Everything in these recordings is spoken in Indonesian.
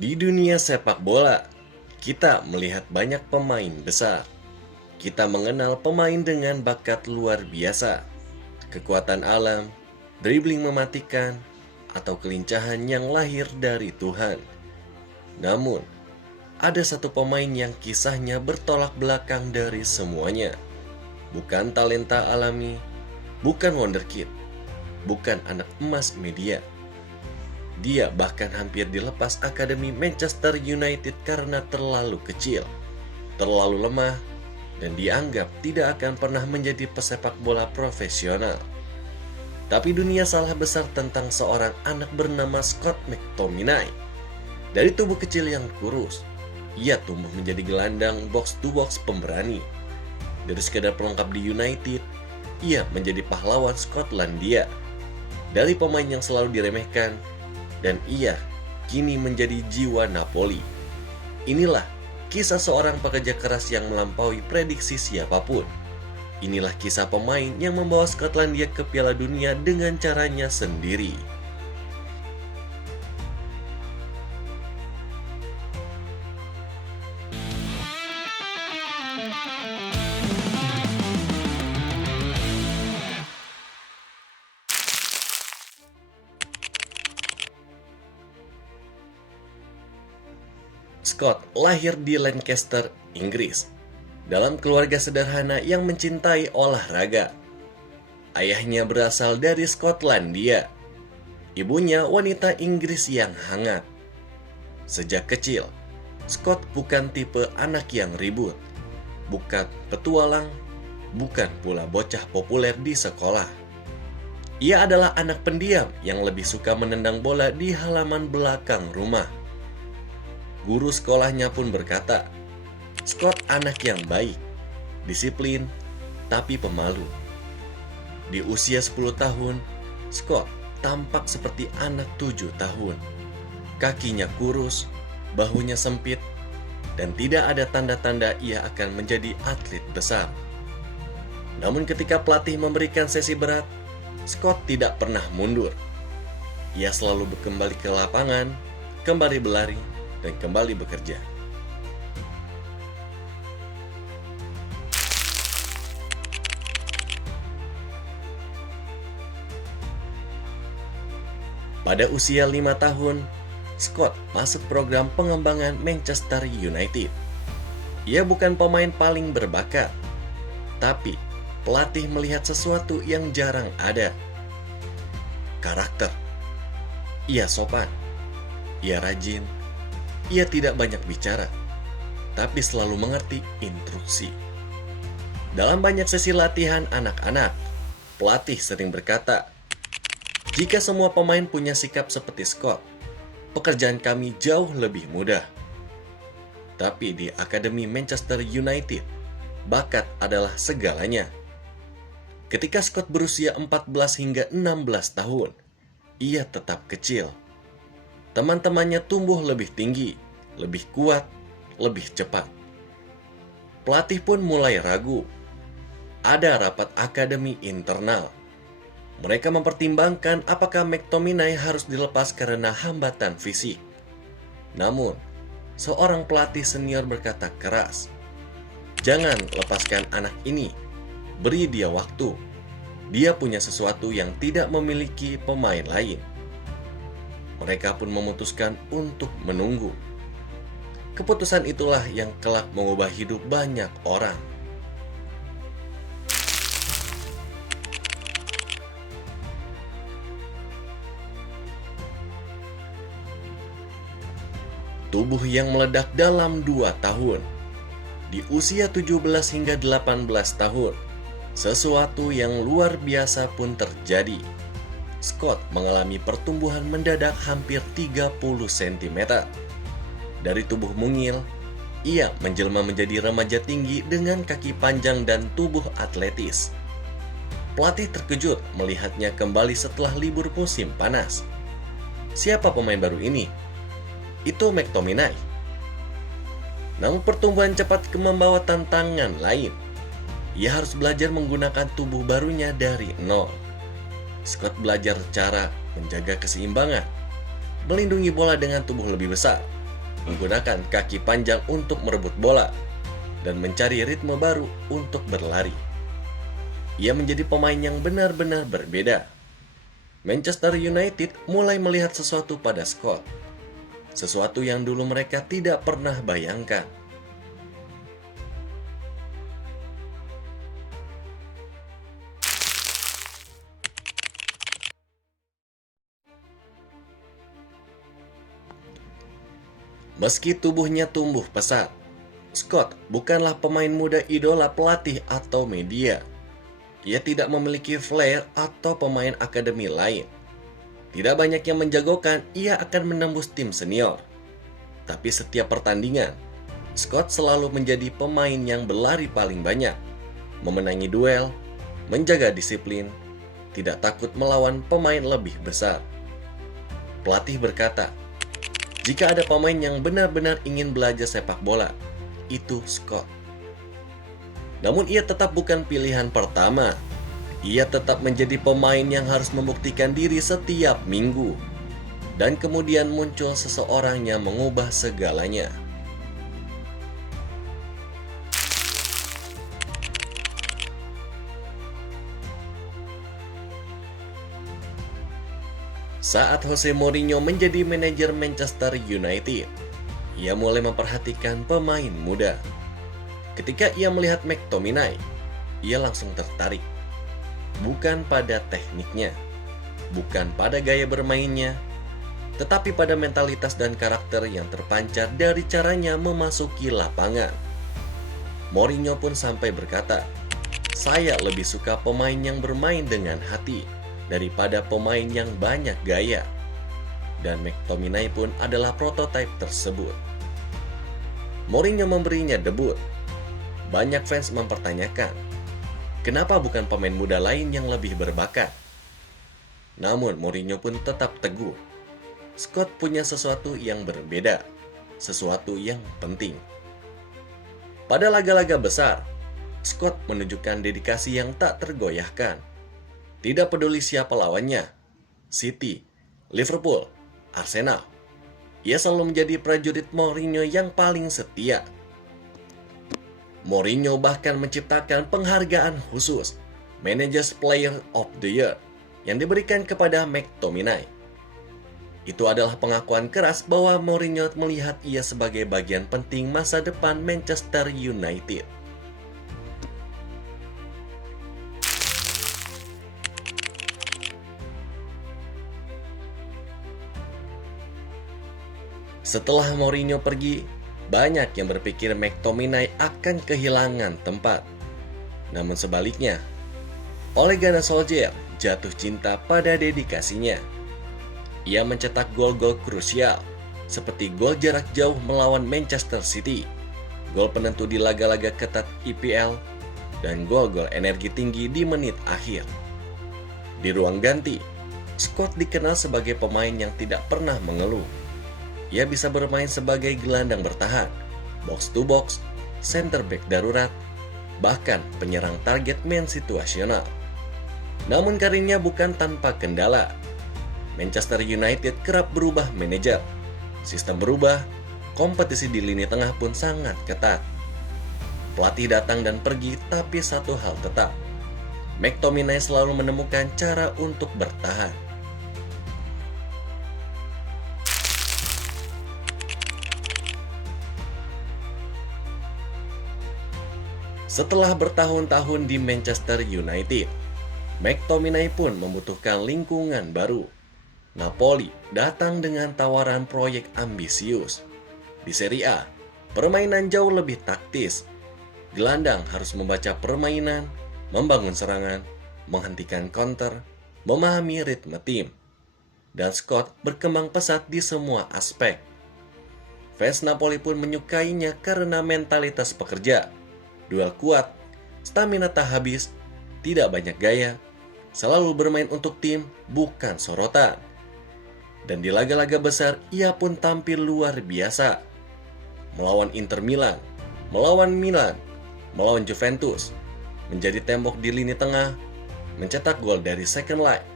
Di dunia sepak bola, kita melihat banyak pemain besar. Kita mengenal pemain dengan bakat luar biasa, kekuatan alam, dribbling mematikan, atau kelincahan yang lahir dari Tuhan. Namun, ada satu pemain yang kisahnya bertolak belakang dari semuanya. Bukan talenta alami, bukan wonderkid, bukan anak emas media. Dia bahkan hampir dilepas akademi Manchester United karena terlalu kecil, terlalu lemah, dan dianggap tidak akan pernah menjadi pesepak bola profesional. Tapi dunia salah besar tentang seorang anak bernama Scott McTominay. Dari tubuh kecil yang kurus, ia tumbuh menjadi gelandang box-to-box pemberani. Dari sekedar pelengkap di United, ia menjadi pahlawan Skotlandia. Dari pemain yang selalu diremehkan, dan ia kini menjadi jiwa Napoli. Inilah kisah seorang pekerja keras yang melampaui prediksi siapapun. Inilah kisah pemain yang membawa Skotlandia ke Piala Dunia dengan caranya sendiri. Scott lahir di Lancaster, Inggris, dalam keluarga sederhana yang mencintai olahraga. Ayahnya berasal dari Skotlandia, ibunya wanita Inggris yang hangat. Sejak kecil, Scott bukan tipe anak yang ribut, bukan petualang, bukan pula bocah populer di sekolah. Ia adalah anak pendiam yang lebih suka menendang bola di halaman belakang rumah. Guru sekolahnya pun berkata, Scott anak yang baik, disiplin, tapi pemalu. Di usia 10 tahun, Scott tampak seperti anak 7 tahun. Kakinya kurus, bahunya sempit, dan tidak ada tanda-tanda ia akan menjadi atlet besar. Namun ketika pelatih memberikan sesi berat, Scott tidak pernah mundur. Ia selalu kembali ke lapangan, kembali berlari, dan kembali bekerja. Pada usia 5 tahun, Scott masuk program pengembangan Manchester United. Ia bukan pemain paling berbakat, tapi pelatih melihat sesuatu yang jarang ada. Karakter. Ia sopan, ia rajin, ia tidak banyak bicara, tapi selalu mengerti instruksi. Dalam banyak sesi latihan anak-anak, pelatih sering berkata, "Jika semua pemain punya sikap seperti Scott, pekerjaan kami jauh lebih mudah." Tapi di Akademi Manchester United, bakat adalah segalanya. Ketika Scott berusia 14 hingga 16 tahun, ia tetap kecil. Teman-temannya tumbuh lebih tinggi, lebih kuat, lebih cepat. Pelatih pun mulai ragu. Ada rapat akademi internal. Mereka mempertimbangkan apakah McTominay harus dilepas karena hambatan fisik. Namun, seorang pelatih senior berkata keras, "Jangan lepaskan anak ini, beri dia waktu. Dia punya sesuatu yang tidak memiliki pemain lain." Mereka pun memutuskan untuk menunggu. Keputusan itulah yang kelak mengubah hidup banyak orang. Tubuh yang meledak dalam 2 tahun. Di usia 17 hingga 18 tahun, sesuatu yang luar biasa pun terjadi. Scott mengalami pertumbuhan mendadak hampir 30 cm. Dari tubuh mungil, ia menjelma menjadi remaja tinggi dengan kaki panjang dan tubuh atletis. Pelatih terkejut melihatnya kembali setelah libur musim panas. Siapa pemain baru ini? Itu McTominay. Namun pertumbuhan cepat membawa tantangan lain. Ia harus belajar menggunakan tubuh barunya dari nol. Scott belajar cara menjaga keseimbangan, melindungi bola dengan tubuh lebih besar, menggunakan kaki panjang untuk merebut bola, dan mencari ritme baru untuk berlari. Ia menjadi pemain yang benar-benar berbeda. Manchester United mulai melihat sesuatu pada Scott, sesuatu yang dulu mereka tidak pernah bayangkan. Meski tubuhnya tumbuh pesat, Scott bukanlah pemain muda idola pelatih atau media. Ia tidak memiliki flair atau pemain akademi lain. Tidak banyak yang menjagokan ia akan menembus tim senior. Tapi setiap pertandingan, Scott selalu menjadi pemain yang berlari paling banyak, memenangi duel, menjaga disiplin, tidak takut melawan pemain lebih besar. Pelatih berkata, jika ada pemain yang benar-benar ingin belajar sepak bola, itu Scott. Namun ia tetap bukan pilihan pertama. Ia tetap menjadi pemain yang harus membuktikan diri setiap minggu. Dan kemudian muncul seseorang yang mengubah segalanya. Saat Jose Mourinho menjadi manajer Manchester United, ia mulai memperhatikan pemain muda. Ketika ia melihat McTominay, ia langsung tertarik. Bukan pada tekniknya, bukan pada gaya bermainnya, tetapi pada mentalitas dan karakter yang terpancar dari caranya memasuki lapangan. Mourinho pun sampai berkata, "Saya lebih suka pemain yang bermain dengan hati daripada pemain yang banyak gaya." Dan McTominay pun adalah prototipe tersebut. Mourinho memberinya debut. Banyak fans mempertanyakan, kenapa bukan pemain muda lain yang lebih berbakat? Namun Mourinho pun tetap teguh. Scott punya sesuatu yang berbeda, sesuatu yang penting. Pada laga-laga besar, Scott menunjukkan dedikasi yang tak tergoyahkan. Tidak peduli siapa lawannya, City, Liverpool, Arsenal. Ia selalu menjadi prajurit Mourinho yang paling setia. Mourinho bahkan menciptakan penghargaan khusus, Managers Player of the Year, yang diberikan kepada McTominay. Itu adalah pengakuan keras bahwa Mourinho melihat ia sebagai bagian penting masa depan Manchester United. Setelah Mourinho pergi, banyak yang berpikir McTominay akan kehilangan tempat. Namun sebaliknya, Ole Gunnar Solskjaer jatuh cinta pada dedikasinya. Ia mencetak gol-gol krusial, seperti gol jarak jauh melawan Manchester City, gol penentu di laga-laga ketat IPL, dan gol-gol energi tinggi di menit akhir. Di ruang ganti, Scott dikenal sebagai pemain yang tidak pernah mengeluh. Ia bisa bermain sebagai gelandang bertahan, box to box, center back darurat, bahkan penyerang target man situasional. Namun karirnya bukan tanpa kendala. Manchester United kerap berubah manajer, sistem berubah, kompetisi di lini tengah pun sangat ketat. Pelatih datang dan pergi, tapi satu hal tetap, McTominay selalu menemukan cara untuk bertahan. Setelah bertahun-tahun di Manchester United, McTominay pun membutuhkan lingkungan baru. Napoli datang dengan tawaran proyek ambisius. Di Serie A, permainan jauh lebih taktis. Gelandang harus membaca permainan, membangun serangan, menghentikan counter, memahami ritme tim. Dan Scott berkembang pesat di semua aspek. Fans Napoli pun menyukainya karena mentalitas pekerja, duel kuat, stamina tak habis, tidak banyak gaya, selalu bermain untuk tim, bukan sorotan. Dan di laga-laga besar, ia pun tampil luar biasa. Melawan Inter Milan, melawan Milan, melawan Juventus, menjadi tembok di lini tengah, mencetak gol dari second line.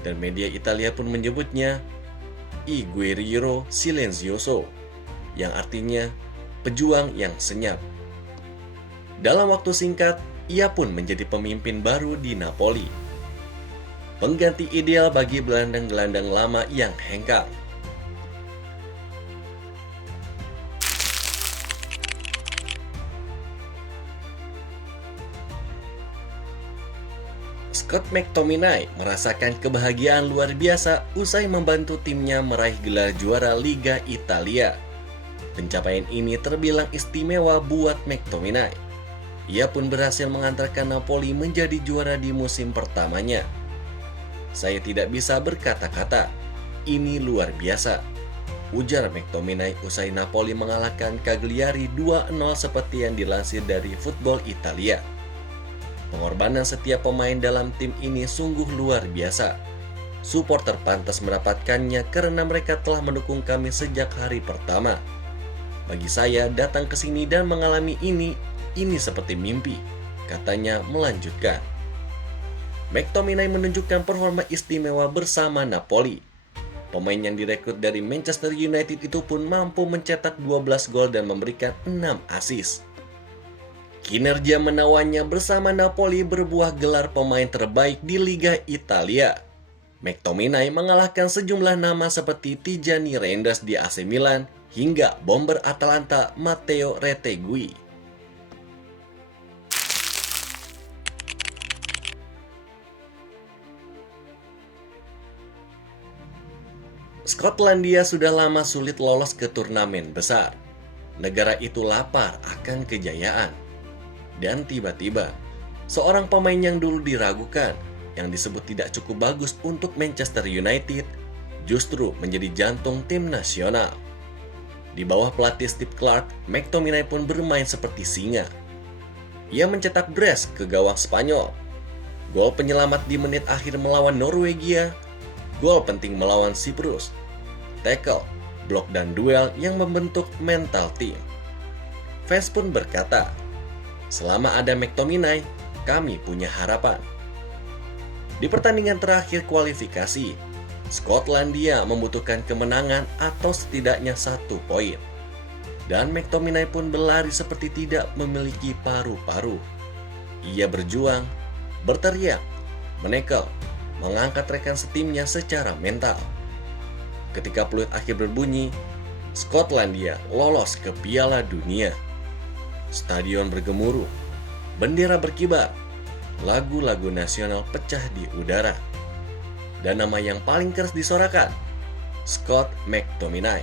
Dan media Italia pun menyebutnya I Guerriero Silenzioso, yang artinya pejuang yang senyap. Dalam waktu singkat, ia pun menjadi pemimpin baru di Napoli. Pengganti ideal bagi gelandang-gelandang lama yang hengkang. Scott McTominay merasakan kebahagiaan luar biasa usai membantu timnya meraih gelar juara Liga Italia. Pencapaian ini terbilang istimewa buat McTominay. Ia pun berhasil mengantarkan Napoli menjadi juara di musim pertamanya. "Saya tidak bisa berkata-kata, ini luar biasa," ujar McTominay usai Napoli mengalahkan Cagliari 2-0 seperti yang dilansir dari Football Italia. "Pengorbanan setiap pemain dalam tim ini sungguh luar biasa. Supporter pantas mendapatkannya karena mereka telah mendukung kami sejak hari pertama. Bagi saya datang ke sini dan mengalami ini seperti mimpi," katanya melanjutkan. McTominay menunjukkan performa istimewa bersama Napoli. Pemain yang direkrut dari Manchester United itu pun mampu mencetak 12 gol dan memberikan 6 assist. Kinerja menawannya bersama Napoli berbuah gelar pemain terbaik di Liga Italia. McTominay mengalahkan sejumlah nama seperti Tijani Reinders di AC Milan hingga bomber Atalanta Matteo Retegui. Skotlandia sudah lama sulit lolos ke turnamen besar. Negara itu lapar akan kejayaan. Dan tiba-tiba, seorang pemain yang dulu diragukan, yang disebut tidak cukup bagus untuk Manchester United, justru menjadi jantung tim nasional. Di bawah pelatih Steve Clarke, McTominay pun bermain seperti singa. Ia mencetak brace ke gawang Spanyol, gol penyelamat di menit akhir melawan Norwegia, gol penting melawan Siprus, tackle, blok dan duel yang membentuk mental tim. Fans pun berkata, "Selama ada McTominay, kami punya harapan." Di pertandingan terakhir kualifikasi, Skotlandia membutuhkan kemenangan atau setidaknya 1 poin. Dan McTominay pun berlari seperti tidak memiliki paru-paru. Ia berjuang, berteriak, menekel, mengangkat rekan setimnya secara mental. Ketika peluit akhir berbunyi, Skotlandia lolos ke Piala Dunia. Stadion bergemuruh, bendera berkibar, lagu-lagu nasional pecah di udara. Dan nama yang paling keras disorakan, Scott McTominay.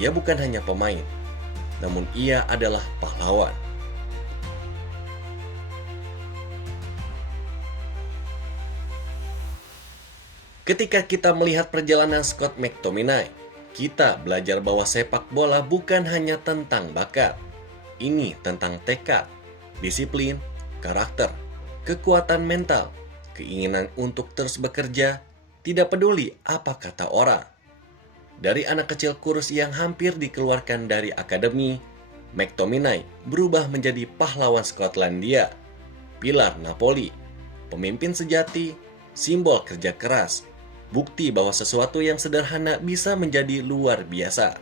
Ia bukan hanya pemain, namun ia adalah pahlawan. Ketika kita melihat perjalanan Scott McTominay, kita belajar bahwa sepak bola bukan hanya tentang bakat. Ini tentang tekad, disiplin, karakter, kekuatan mental, keinginan untuk terus bekerja, tidak peduli apa kata orang. Dari anak kecil kurus yang hampir dikeluarkan dari akademi, McTominay berubah menjadi pahlawan Skotlandia, pilar Napoli, pemimpin sejati, simbol kerja keras, bukti bahwa sesuatu yang sederhana bisa menjadi luar biasa.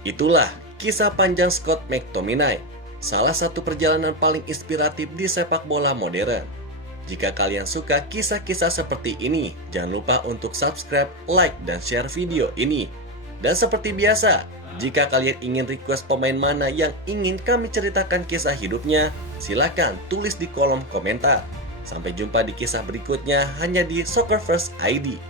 Itulah kisah panjang Scott McTominay, salah satu perjalanan paling inspiratif di sepak bola modern. Jika kalian suka kisah-kisah seperti ini, jangan lupa untuk subscribe, like, dan share video ini. Dan seperti biasa, jika kalian ingin request pemain mana yang ingin kami ceritakan kisah hidupnya, silakan tulis di kolom komentar. Sampai jumpa di kisah berikutnya hanya di Soccer First ID.